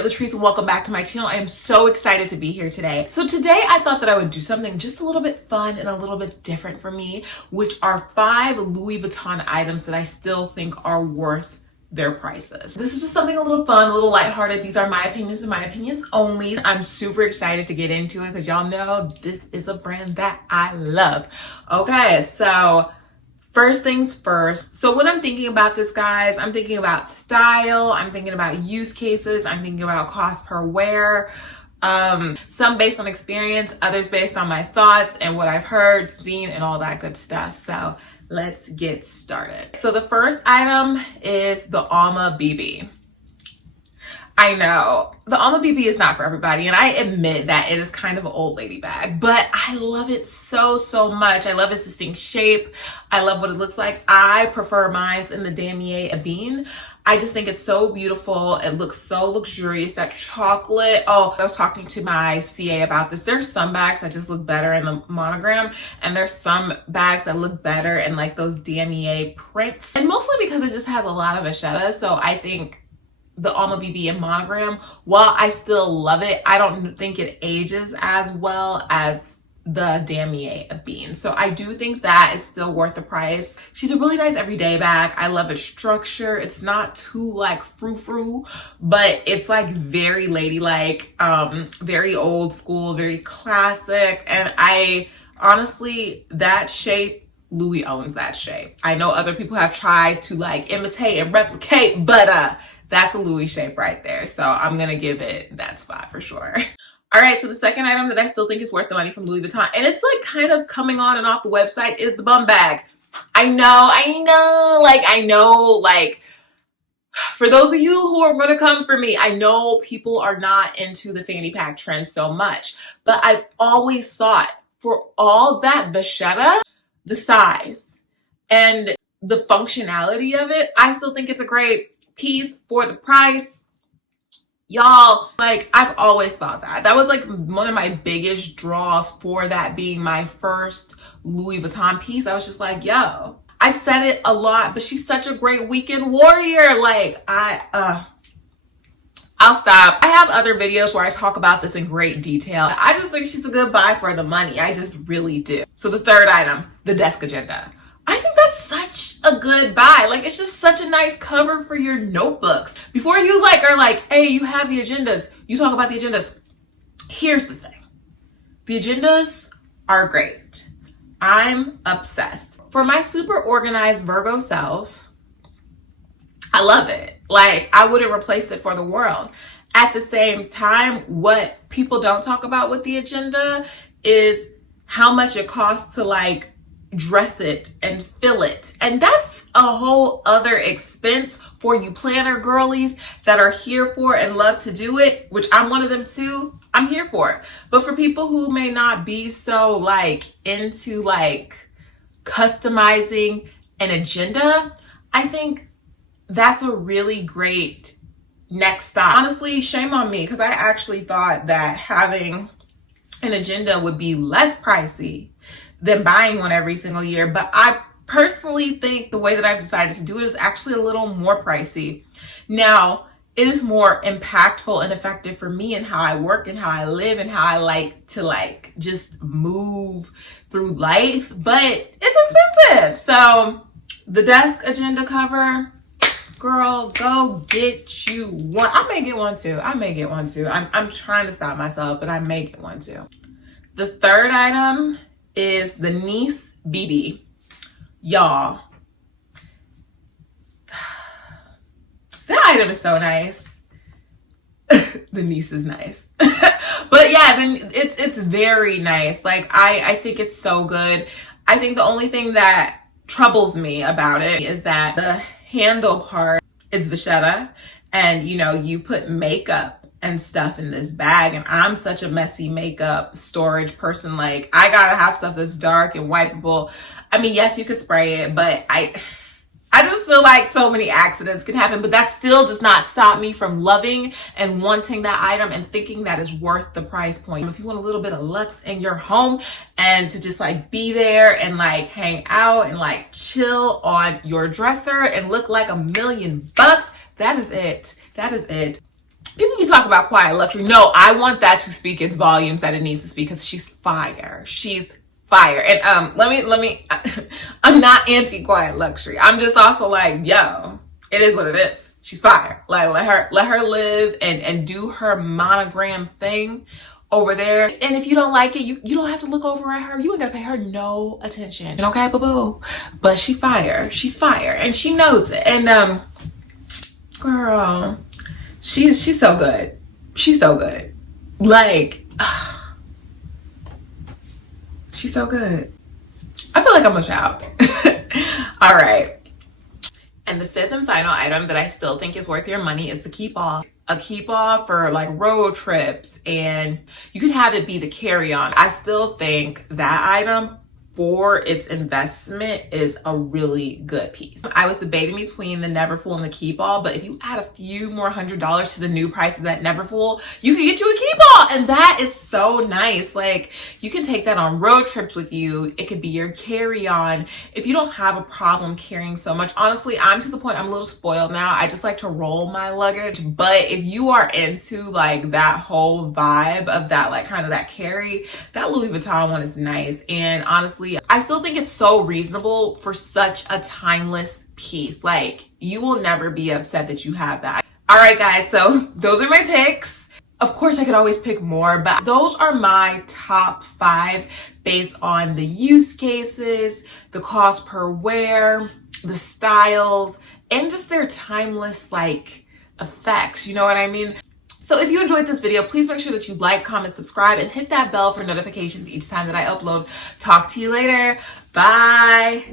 favorite Latrice and welcome back to my channel. I am so excited to be here today. So today I thought that I would do something just a little bit fun and a little bit different for me, which are 5 Louis Vuitton items that I still think are worth their prices. This is just something a little fun, a little lighthearted. These are my opinions and my opinions only. I'm super excited to get into it because y'all know this is a brand that I love. Okay, so first things first. So when I'm thinking about this, guys, I'm thinking about style, I'm thinking about use cases, I'm thinking about cost per wear. Some based on experience, others based on my thoughts and what I've heard, seen, and all that good stuff. So let's get started. So the first item is the Alma BB. I know the Alma BB is not for everybody, and I admit that it is kind of an old lady bag, but I love it so much. I love its distinct shape. I love what it looks like. I prefer mine's in the Damier Ebene. I just think it's so beautiful. It looks so luxurious. That chocolate. Oh, I was talking to my CA about this. There's some bags that just look better in the monogram, and there's some bags that look better in like those Damier prints, and mostly because it just has a lot of vachetta. So I think the Alma BB in monogram, while I still love it, I don't think it ages as well as the Damier Ebene. So I do think that is still worth the price. She's a really nice everyday bag. I love its structure. It's not too like frou-frou, but it's like very ladylike, very old school, very classic. And I honestly, that shape, Louis owns that shape. I know other people have tried to like imitate and replicate, but that's a Louis shape right there. So I'm gonna give it that spot for sure. All right, so the second item that I still think is worth the money from Louis Vuitton, and it's like kind of coming on and off the website, is the Bumbag. I know, like, for those of you who are gonna come for me, I know people are not into the fanny pack trend so much, but I've always thought for all that vachetta, the size and the functionality of it, I still think it's a great piece for the price. Y'all, like, I've always thought that was like one of my biggest draws for that being my first Louis Vuitton piece. I was just like, yo, I've said it a lot, but she's such a great weekend warrior. Like, I'll stop. I have other videos where I talk about this in great detail. I just think she's a good buy for the money. I just really do. So the third item, the desk agenda. I think that's such a good buy. Like, it's just such a nice cover for your notebooks. Before you like are like, hey, you have the agendas, you talk about the agendas. Here's the thing. The agendas are great. I'm obsessed. For my super organized Virgo self, I love it. Like, I wouldn't replace it for the world. At the same time, what people don't talk about with the agenda is how much it costs to like dress it and fill it. And that's a whole other expense for you planner girlies that are here for and love to do it, which I'm one of them too. I'm here for it. But for people who may not be so like into like customizing an agenda, I think that's a really great next stop. Honestly, shame on me, because I actually thought that having an agenda would be less pricey than buying one every single year. But I personally think the way that I've decided to do it is actually a little more pricey. Now, it is more impactful and effective for me and how I work and how I live and how I like to like just move through life, but it's expensive. So the desk agenda cover, girl, go get you one. I may get one too. I'm trying to stop myself, but I may get one too. The third item is the Nice BB. Y'all, that item is so nice. The Nice is nice. But yeah, then it's very nice. Like, I think it's so good. I think the only thing that troubles me about it is that the handle part is vachetta, and you know, you put makeup and stuff in this bag, and I'm such a messy makeup storage person. Like, I gotta have stuff that's dark and wipeable. I mean, yes, you could spray it, but I just feel like so many accidents can happen, but that still does not stop me from loving and wanting that item and thinking that is worth the price point. If you want a little bit of luxe in your home and to just like be there and like hang out and like chill on your dresser and look like $1,000,000, that is it. That is it. people be talking about quiet luxury. No, I want that to speak its volumes that it needs to speak, because she's fire. She's fire. And let me I'm not anti quiet luxury. I'm just also like, yo, it is what it is. She's fire. Like, let her live and do her monogram thing over there. And if you don't like it, you don't have to look over at her. You ain't gotta pay her no attention. Okay, boo-boo. But she fire. She's fire. And she knows it. And girl, she's so good. She's so good. Like, she's so good. I feel like I'm a child. All right. And the fifth and final item that I still think is worth your money is the Keepall. A Keepall for like road trips, and you can have it be the carry-on. I still think that item for its investment is a really good piece. I was debating between the Neverfull and the Keepall, but if you add a few more $100s to the new price of that Neverfull, you can get you a Keepall, and that is so nice. Like, you can take that on road trips with you. It could be your carry-on. If you don't have a problem carrying so much, honestly, I'm to the point, I'm a little spoiled now. I just like to roll my luggage. But if you are into like that whole vibe of that, like kind of that carry, that Louis Vuitton one is nice. And honestly, I still think it's so reasonable for such a timeless piece. Like, you will never be upset that you have that. All right, guys, so those are my picks. Of course, I could always pick more, but those are my top 5 based on the use cases, the cost per wear, the styles, and just their timeless like effects. You know what I mean? So if you enjoyed this video, please make sure that you like, comment, subscribe, and hit that bell for notifications each time that I upload. Talk to you later. Bye.